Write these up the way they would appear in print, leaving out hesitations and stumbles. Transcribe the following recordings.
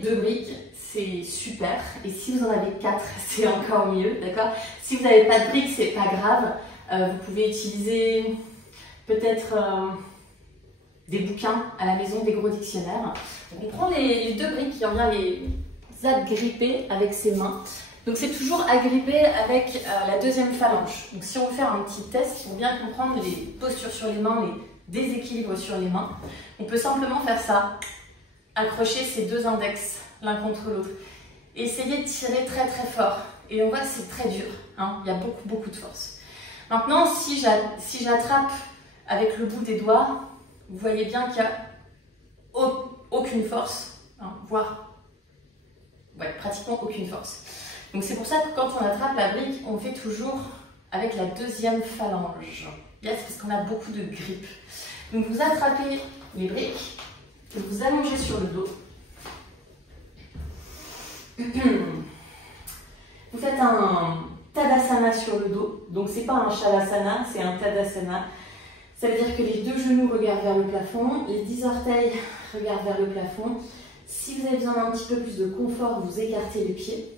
2 briques, c'est super. Et si vous en avez 4, c'est encore mieux, d'accord? Si vous n'avez pas de briques, c'est pas grave. Vous pouvez utiliser peut-être des bouquins à la maison, des gros dictionnaires. Donc on prend les 2 briques et on vient les agripper avec ses mains. Donc c'est toujours agripper avec la deuxième phalange. Donc si on veut faire un petit test, pour bien comprendre les postures sur les mains, les déséquilibres sur les mains, on peut simplement faire ça. Accrocher ces 2 index l'un contre l'autre. Essayez de tirer très très fort. Et on voit que c'est très dur. Hein. Il y a beaucoup de force. Maintenant, si j'attrape avec le bout des doigts, vous voyez bien qu'il n'y a aucune force, hein, voire pratiquement aucune force. Donc c'est pour ça que quand on attrape la brique, on fait toujours avec la deuxième phalange. Yes, parce qu'on a beaucoup de grippe. Donc vous attrapez les briques, vous allongez sur le dos. Vous faites un Tadasana sur le dos. Donc c'est pas un Shavasana, c'est un Tadasana. Ça veut dire que les 2 genoux regardent vers le plafond, les 10 orteils regardent vers le plafond. Si vous avez besoin d'un petit peu plus de confort, vous écartez les pieds.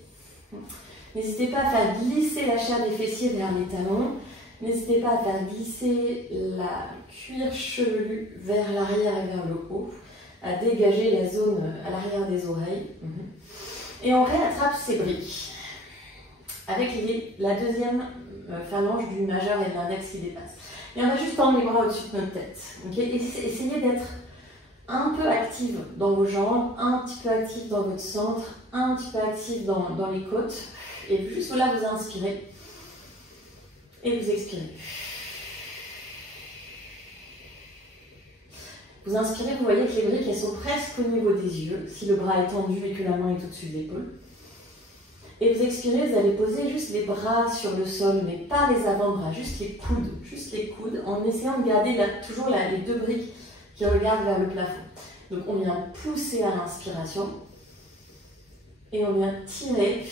N'hésitez pas à faire glisser la chair des fessiers vers les talons. N'hésitez pas à faire glisser la cuir chevelu vers l'arrière et vers le haut, à dégager la zone à l'arrière des oreilles. Et on réattrape ces briques avec la deuxième phalange du majeur et de l'index qui dépasse. Et on va juste tendre les bras au-dessus de notre tête. Okay? Essayez d'être un peu active dans vos jambes, un petit peu active dans votre centre, un petit peu active dans les côtes. Et juste là, vous inspirez et vous expirez. Vous inspirez, vous voyez que les briques, elles sont presque au niveau des yeux, si le bras est tendu et que la main est au-dessus de l'épaule. Et vous expirez, vous allez poser juste les bras sur le sol, mais pas les avant-bras, juste les coudes, en essayant de garder toujours les 2 briques qui regardent vers le plafond. Donc on vient pousser à l'inspiration et on vient tirer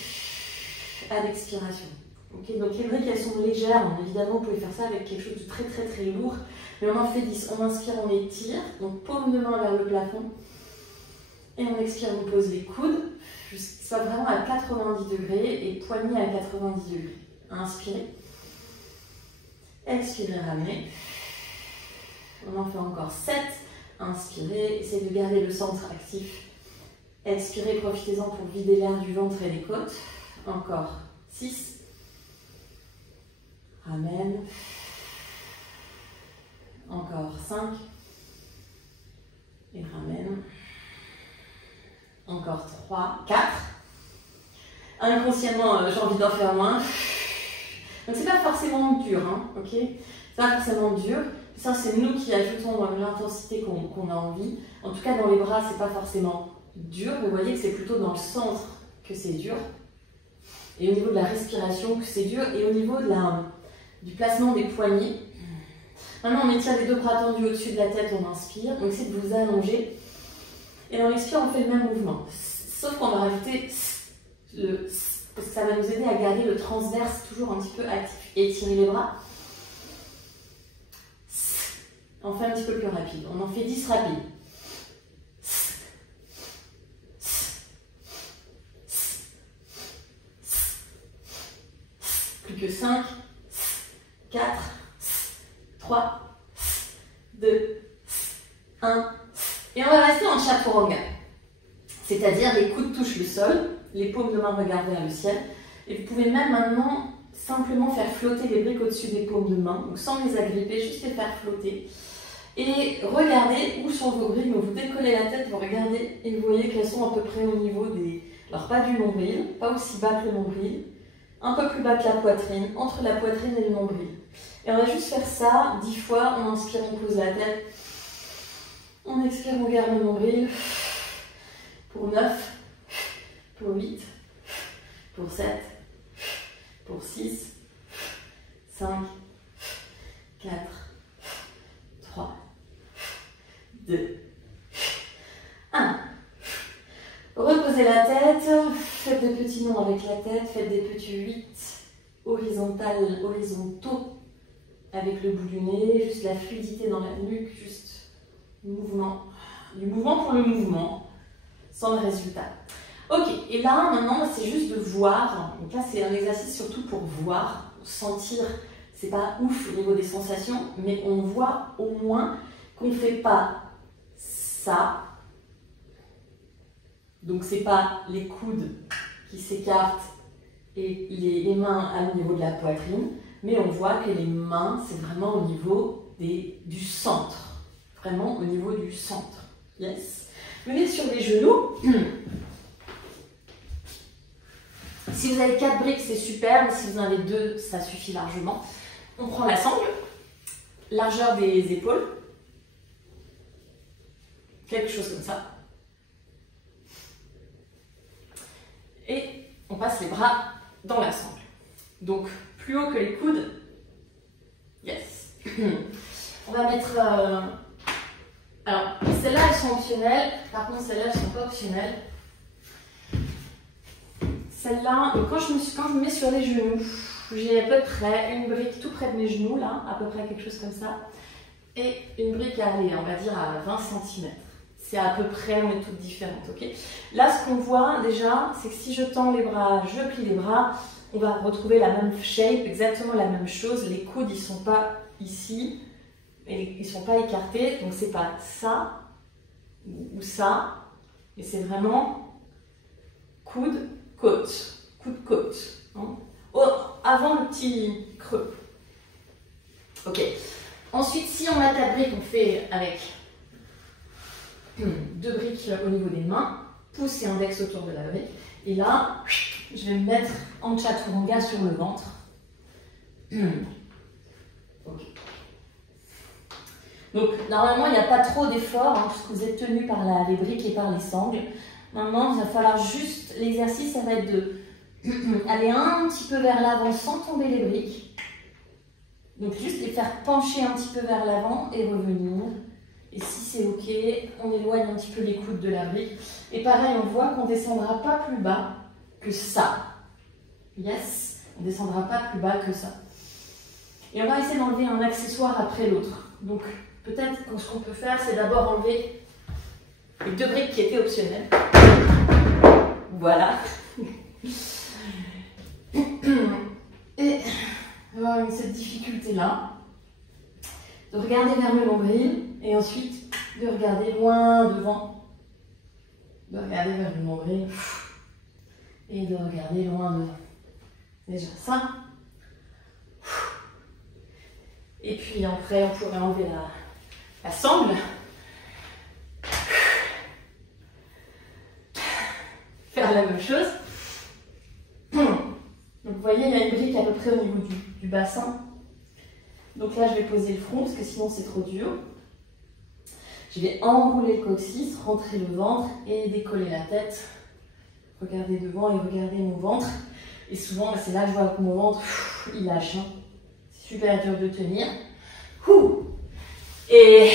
à l'expiration. Okay, donc les briques, elles sont légères. Évidemment, vous pouvez faire ça avec quelque chose de très lourd, mais on en fait 10. On inspire, on étire, donc paume de main vers le plafond. Et on expire, on pose les coudes, jusqu'à soit vraiment à 90 degrés et poignée à 90 degrés. Inspirez. Expirez, ramenez. On en fait encore 7. Inspirez, essayez de garder le centre actif. Expirez, profitez-en pour vider l'air du ventre et des côtes. Encore 6. Ramène. Encore 5. Et ramène. Encore 3, 4. Inconsciemment, j'ai envie d'en faire moins. Donc c'est pas forcément dur, hein, ok? C'est pas forcément dur. Ça, c'est nous qui ajoutons l'intensité qu'on a envie. En tout cas, dans les bras, c'est pas forcément dur. Vous voyez que c'est plutôt dans le centre que c'est dur. Et au niveau de la respiration, que c'est dur. Et au niveau du placement des poignets. Maintenant, on étire les 2 bras tendus au-dessus de la tête, on inspire. On essaie de vous allonger. Et dans l'expire, on fait le même mouvement. Sauf qu'on va rajouter le parce que ça va nous aider à garder le transverse toujours un petit peu actif. Et étirer les bras. On fait un petit peu plus rapide. On en fait 10 rapides. Plus que 5, 4, 3, 2, 1. Et on va rester en chaturanga. C'est-à-dire les coudes touchent le sol, les paumes de main regardent vers le ciel. Et vous pouvez même maintenant simplement faire flotter les briques au-dessus des paumes de main, donc sans les agripper, juste les faire flotter. Et regardez où sont vos briques, donc vous décollez la tête, vous regardez et vous voyez qu'elles sont à peu près au niveau des... Alors pas du nombril, pas aussi bas que le nombril, un peu plus bas que la poitrine, entre la poitrine et le nombril. Et on va juste faire ça 10 fois, on inspire, on pose la tête, on expire, on garde le nombril, pour 9, pour 8, pour 7, pour 6, 5, 4, 3, 2, 1. Reposez la tête, faites des petits noms avec la tête, faites des petits 8 horizontaux avec le bout du nez, juste la fluidité dans la nuque, juste du mouvement pour le mouvement. sans le résultat. Ok, et là, maintenant, c'est juste de voir. Donc là, c'est un exercice surtout pour voir, pour sentir. C'est pas ouf au niveau des sensations, mais on voit au moins qu'on ne fait pas ça. Donc, c'est pas les coudes qui s'écartent et les mains au niveau de la poitrine, mais on voit que les mains, c'est vraiment au niveau du centre. Vraiment au niveau du centre. Yes. Venez sur les genoux. Si vous avez 4 briques, c'est super, mais si vous en avez 2, ça suffit largement. On prend la sangle, largeur des épaules, quelque chose comme ça. Et on passe les bras dans la sangle. Donc, plus haut que les coudes. Yes. On va mettre... Alors, celles-là, elles sont optionnelles. Par contre, celles-là, elles ne sont pas optionnelles. Celle-là, quand je me mets sur les genoux, j'ai à peu près une brique tout près de mes genoux, là, à peu près quelque chose comme ça, et une brique à aller, on va dire à 20 cm. C'est à peu près, on est toutes différentes, ok? Là, ce qu'on voit déjà, c'est que si je tends les bras, je plie les bras, on va retrouver la même shape, exactement la même chose. Les coudes, ils ne sont pas ici, et ils ne sont pas écartés, donc c'est pas ça ou ça, et c'est vraiment coude, côte, coude-côte. Hein. Oh, avant le petit creux. Ok. Ensuite, si on a ta brique, on fait avec 2 briques au niveau des mains, pouce et index autour de la brique. Et là, je vais me mettre en chaturanga sur le ventre. Ok. Donc, normalement, il n'y a pas trop d'effort, hein, puisque vous êtes tenu par les briques et par les sangles. Maintenant, il va falloir juste, l'exercice, ça va être de aller un petit peu vers l'avant sans tomber les briques. Donc, juste les faire pencher un petit peu vers l'avant et revenir. Et si c'est ok, on éloigne un petit peu les coudes de la brique. Et pareil, on voit qu'on ne descendra pas plus bas que ça. Yes, on ne descendra pas plus bas que ça. Et on va essayer d'enlever un accessoire après l'autre. Donc, peut-être que ce qu'on peut faire, c'est d'abord enlever les 2 briques qui étaient optionnelles. Voilà. Et avoir cette difficulté-là de regarder vers le nombril et ensuite de regarder loin devant. De regarder vers le nombril et de regarder loin devant. Déjà ça. Et puis après, on pourrait enlever la sangle. Faire la même chose. Donc vous voyez, il y a une brique à peu près au niveau du bassin. Donc là, je vais poser le front parce que sinon c'est trop dur. Je vais enrouler le coccyx, rentrer le ventre et décoller la tête. Regardez devant et regardez mon ventre. Et souvent, c'est là que je vois que mon ventre, il lâche. Hein. C'est super dur de tenir. Et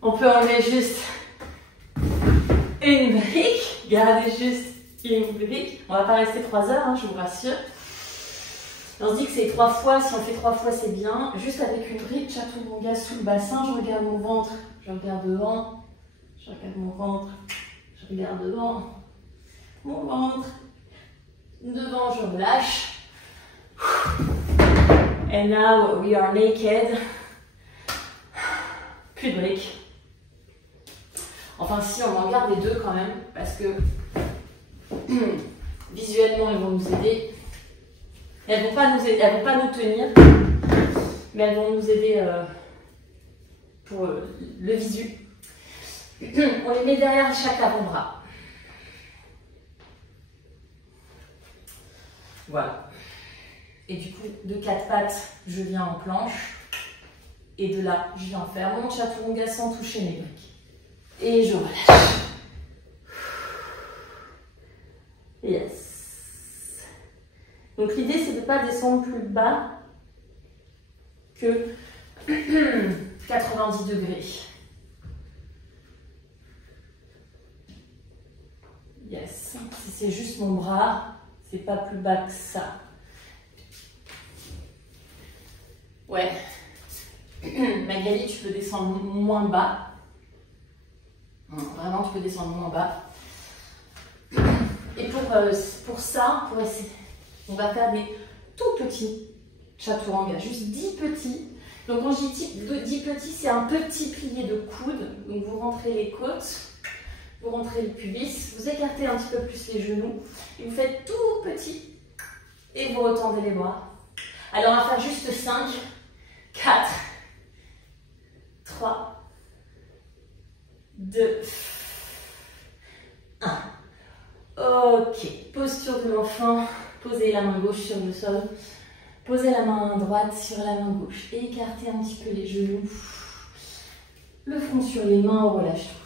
on peut enlever juste une brique. Gardez juste une brique. On va pas rester 3 heures, hein, je vous rassure. On se dit que c'est 3 fois, si on fait 3 fois c'est bien. Juste avec une brique, chaturanga sous le bassin, je regarde mon ventre, je regarde devant, je regarde mon ventre, je regarde devant, mon ventre, devant je relâche. And now we are naked. Plus de briques. Enfin si, on en garde les 2 quand même, parce que visuellement ils vont nous aider. Elles ne vont pas nous aider, elles vont pas nous tenir, mais elles vont nous aider pour le visu. On les met derrière chaque avant-bras. Voilà. Et du coup, de 4 pattes, je viens en planche. Et de là, je viens faire mon chaturanga sans toucher mes briques. Et je relâche. Yes. Donc l'idée, c'est de ne pas descendre plus bas que 90 degrés. Yes. Si c'est juste mon bras, c'est pas plus bas que ça. Ouais. Magali, tu peux descendre moins bas. Vraiment, tu peux descendre moins bas. Et pour ça, pour essayer, on va faire des tout petits chaturanga, juste 10 petits. Donc quand je dis 10 petits, c'est un petit pilier de coude. Donc vous rentrez les côtes, vous rentrez le pubis, vous écartez un petit peu plus les genoux, et vous faites tout petit, et vous retendez les bras. Alors on va faire juste 5, 4, 3, 2, 1. Ok, posture de l'enfant, posez la main gauche sur le sol, posez la main droite sur la main gauche, écartez un petit peu les genoux, le front sur les mains, on relâche tout.